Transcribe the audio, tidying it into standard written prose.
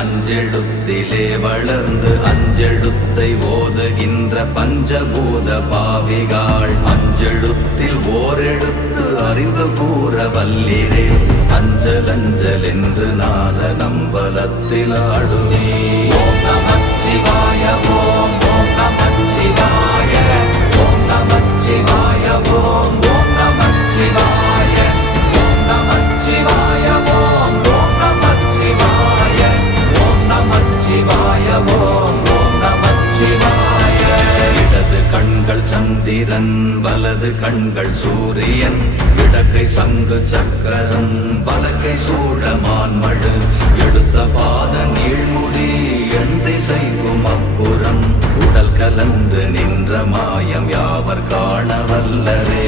அஞ்செழுத்திலே வளர்ந்து அஞ்செழுத்தை ஓதுகின்ற பஞ்சபூத பாவிகாள் அஞ்செழுத்தில் ஓரெழுத்து அறிந்து கூற வல்லிரே அஞ்சல் அஞ்சல் என்று நாத நம்பலத்தில் ஆடுவே. ஓம் நமச்சிவாய ஓம் ஓம் நமச்சிவாய ஓம் நமச்சிவாய ஓம் ஓம் நமச்சிவாய ஓம் நமச்சிவாய ஓம் ஓம் நமச்சிவாய ஓம் நமச்சிவாய ஓம் ஓம் நமச்சிவாய. இடது கண்கள் சந்திரன் வலது கண்கள் சூரியன் இடக்கை சங்கு சக்கரம் வலக்கை சூழமான்மழு எடுத்த பாத நீழ்முடி எண் திசைக்கும் அப்புறம் உடல் கலந்து நின்ற மாயம் யாவர் காண வல்லரே.